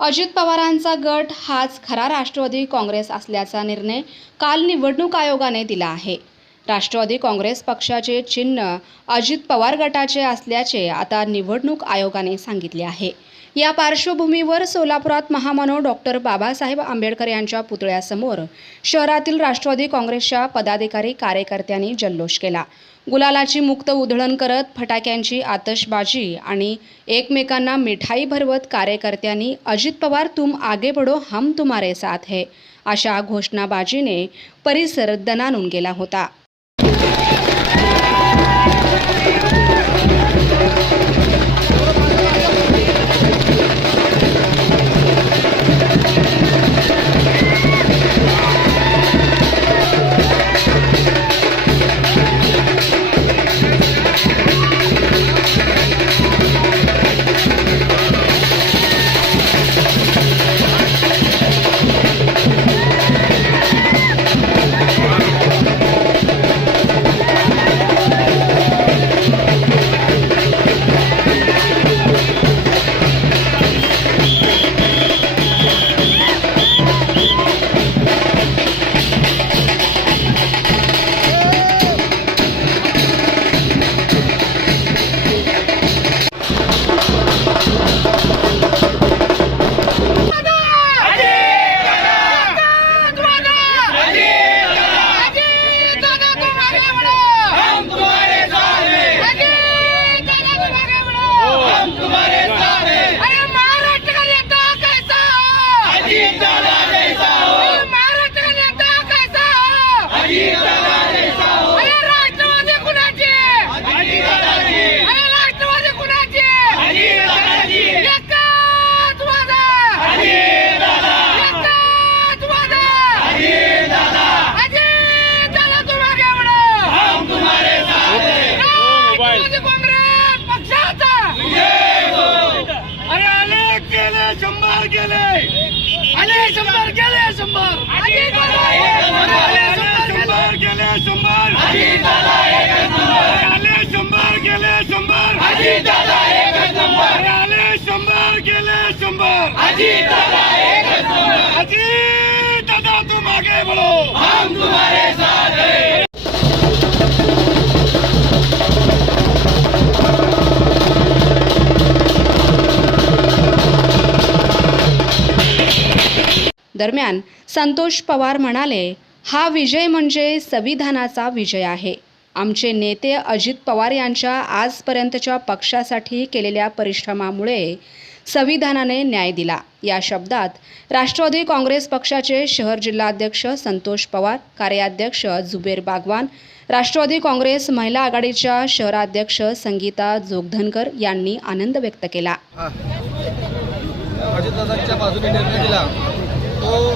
अजित पवारांचा गट हाच खरा राष्ट्रवादी काँग्रेस असल्याचा निर्णय काल निवडणूक आयोगाने दिला आहे. राष्ट्रवादी काँग्रेस पक्षाचे चिन्ह अजित पवार गटाचे असल्याचे आता निवडणूक आयोगाने सांगितले आहे. या पार्श्वभूमीवर सोलापुरात महामानव डॉक्टर बाबासाहेब आंबेडकर यांच्या पुतळ्यासमोर शहरातील राष्ट्रवादी काँग्रेसच्या पदाधिकारी कार्यकर्त्यांनी जल्लोष केला. गुलालाची मुक्त उधळण करत फटाक्यांची आतषबाजी आणि एकमेकांना मिठाई भरवत कार्यकर्त्यांनी अजित पवार तुम आगे बढो हम तुम्हारे साथ है अशा घोषणाबाजीने परिसर दणानून गेला होता. आले शंभर गेले शंभर. अजी दादा तुम आगे बढ़ो हम तुम्हारे साथ हैं. दरम्यान संतोष पवार म्हणाले हा विजय म्हणजे संविधानाचा विजय आहे. आमचे नेते अजित पवार यांच्या आजपर्यंतच्या पक्षासाठी केलेल्या परिश्रमामुळे संविधानाने न्याय दिला. या शब्दात राष्ट्रवादी काँग्रेस पक्षाचे शहर जिल्हाध्यक्ष संतोष पवार कार्याध्यक्ष जुबेर बागवान राष्ट्रवादी काँग्रेस महिला आघाडीच्या शहराध्यक्ष संगीता जोगधनकर यांनी आनंद व्यक्त केला. अजितदादांच्या बाजूने निर्णय दिला. तो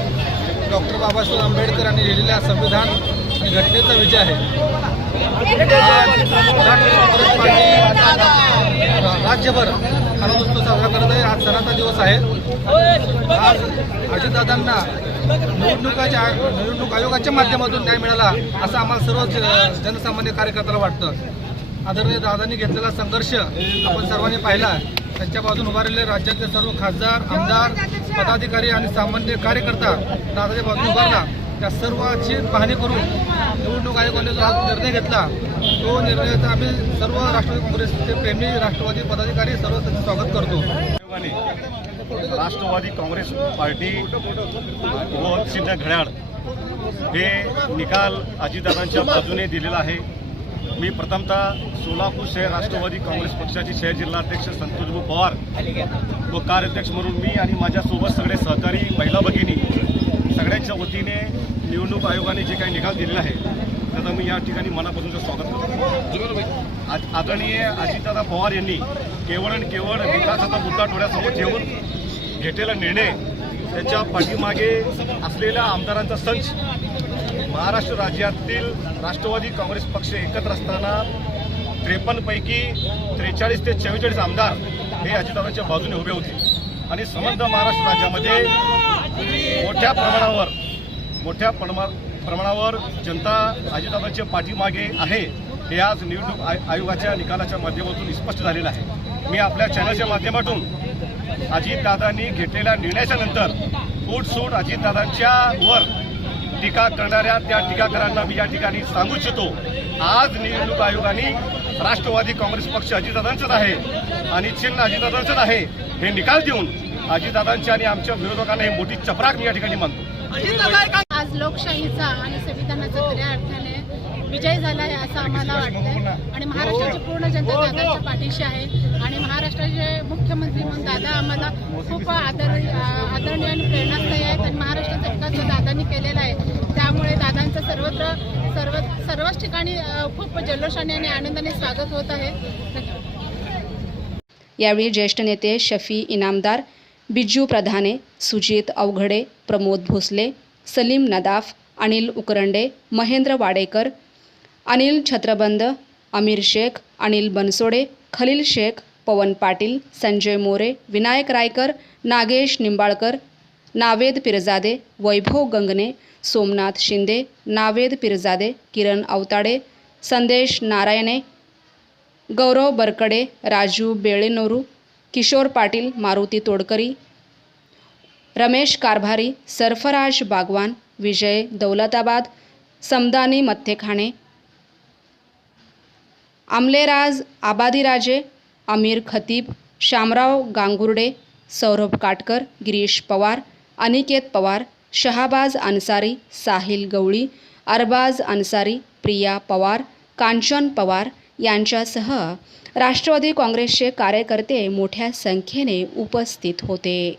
डॉक्टर बाबासाहेब आंबेडकर यांनी लिहिलेल्या संविधान आणि घटनेचा विजय आहे. राज्यभर उत्सव साजरा करत आहे. आज सणाचा दिवस आहे. आज अजितदादांना निवडणुकाच्या निवडणूक आयोगाच्या माध्यमातून न्याय मिळाला असं आम्हाला सर्व जनसामान्य कार्यकर्त्याला वाटतं. आदरणीय दादांनी घेतलेला संघर्ष आपण सर्वांनी पाहिला. त्यांच्या बाजून उभारलेले राज्यातले सर्व खासदार आमदार पदाधिकारी आणि सामान्य कार्यकर्ता दादाच्या बाजून उभारला. त्या सर्वाची पाहणी करून निवडणूक आयोगाने जो हा निर्णय घेतला तो निर्णयाचा आम्ही सर्व राष्ट्रवादी काँग्रेसचे प्रेमी राष्ट्रवादी पदाधिकारी सर्व त्यांचं स्वागत करतो. राष्ट्रवादी काँग्रेस पार्टी व सिद्ध घड्याळ हे निकाल अजितदादांच्या बाजूने दिलेला आहे. मी प्रथमतः सोलापूर शहर राष्ट्रवादी काँग्रेस पक्षाचे शहर जिल्हाध्यक्ष संतोषभाऊ पवार व कार्याध्यक्ष म्हणून मी आणि माझ्यासोबत सगळे सहकारी महिला भगिनी सगळ्यांच्या वतीने निवडणूक आयोगाने जे काही निकाल दिलेला आहे त्याचा मी या ठिकाणी मनापासूनचं स्वागत करतो. आज आदरणीय अजितदादा पवार यांनी केवळ आणि केवळ विकासाचा मुद्दा डोळ्यासमोर ठेवून घेतलेला निर्णय त्याच्या पाठीमागे असलेल्या आमदारांचा संच महाराष्ट्र राज्यातील राष्ट्रवादी काँग्रेस पक्ष एकत्र असताना त्रेपन्नपैकी त्रेचाळीस ते चव्वेचाळीस आमदार हे अजितदादाच्या बाजूने उभे होते. आणि समर्थ महाराष्ट्र राज्यामध्ये मोठ्या प्रमाणावर मोठ्या प्रमा प्रमाणावर जनता अजितदादांच्या पाठीमागे आहे हे आज निवडणूक आय- आयोगाच्या निकालाच्या माध्यमातून स्पष्ट झालेलं आहे. मी आपल्या चॅनलच्या माध्यमातून अजितदादांनी घेतलेल्या निर्णयाच्या नंतर फूटसूट अजितदादांच्या वर टीका करणाऱ्या त्या टीकाकारांना मी या ठिकाणी सांगू इच्छितो. आज निवडणूक आयोगाने राष्ट्रवादी काँग्रेस पक्ष अजितदादांचंच आहे आणि चिन्ह अजितदादांचंच आहे हे निकाल देऊन अजितदादांच्या आणि आमच्या विरोधकांना ही मोठी चपराक मी या ठिकाणी मानतो. आज लोकशाहीचा आणि संविधानाचा खऱ्या अर्थाने विजय झाला आहे असं आम्हाला वाटतं आणि महाराष्ट्राची पूर्ण जनता दादाच्या पाठीशी आहे. आणि महाराष्ट्राचे मुख्यमंत्री म्हणून दादा आम्हाला खूप आदर आदरणीय आणि प्रेरणा आहेत दादांनी केलेला आहे त्यामुळे दादांचं सर्वत्र सर्व सर्वच ठिकाणी खूप जल्लोषाने आणि आनंदाने स्वागत होत आहे. यावेळी ज्येष्ठ नेते शफी इनामदार बिज्जू प्रधाने सुजित अवघडे प्रमोद भोसले सलीम नदाफ अनिल उकरंडे महेंद्र वाडेकर अनिल छत्रबंद अमीर शेख अनिल बनसोडे खलील शेख पवन पाटील संजय मोरे विनायक रायकर नागेश निंबाळकर नावेद पिरजादे वैभव गंगने सोमनाथ शिंदे नावेद पिरजादे किरण अवताडे संदेश नारायणे गौरव बरकडे राजू बेळेनोरू किशोर पाटील मारुती तोडकरी रमेश कारभारी सरफराज बागवान विजय दौलताबाद समदानी मत्थेखाणे आमलेराज आबादीराजे अमीर खतीब शामराव गांगुर्डे सौरभ काटकर गिरीश पवार अनिकेत पवार शहाबाज अन्सारी साहिल गवळी अरबाज अन्सारी प्रिया पवार कांचन पवार यांच्यासह राष्ट्रवादी काँग्रेसचे कार्यकर्ते मोठ्या संख्येने उपस्थित होते.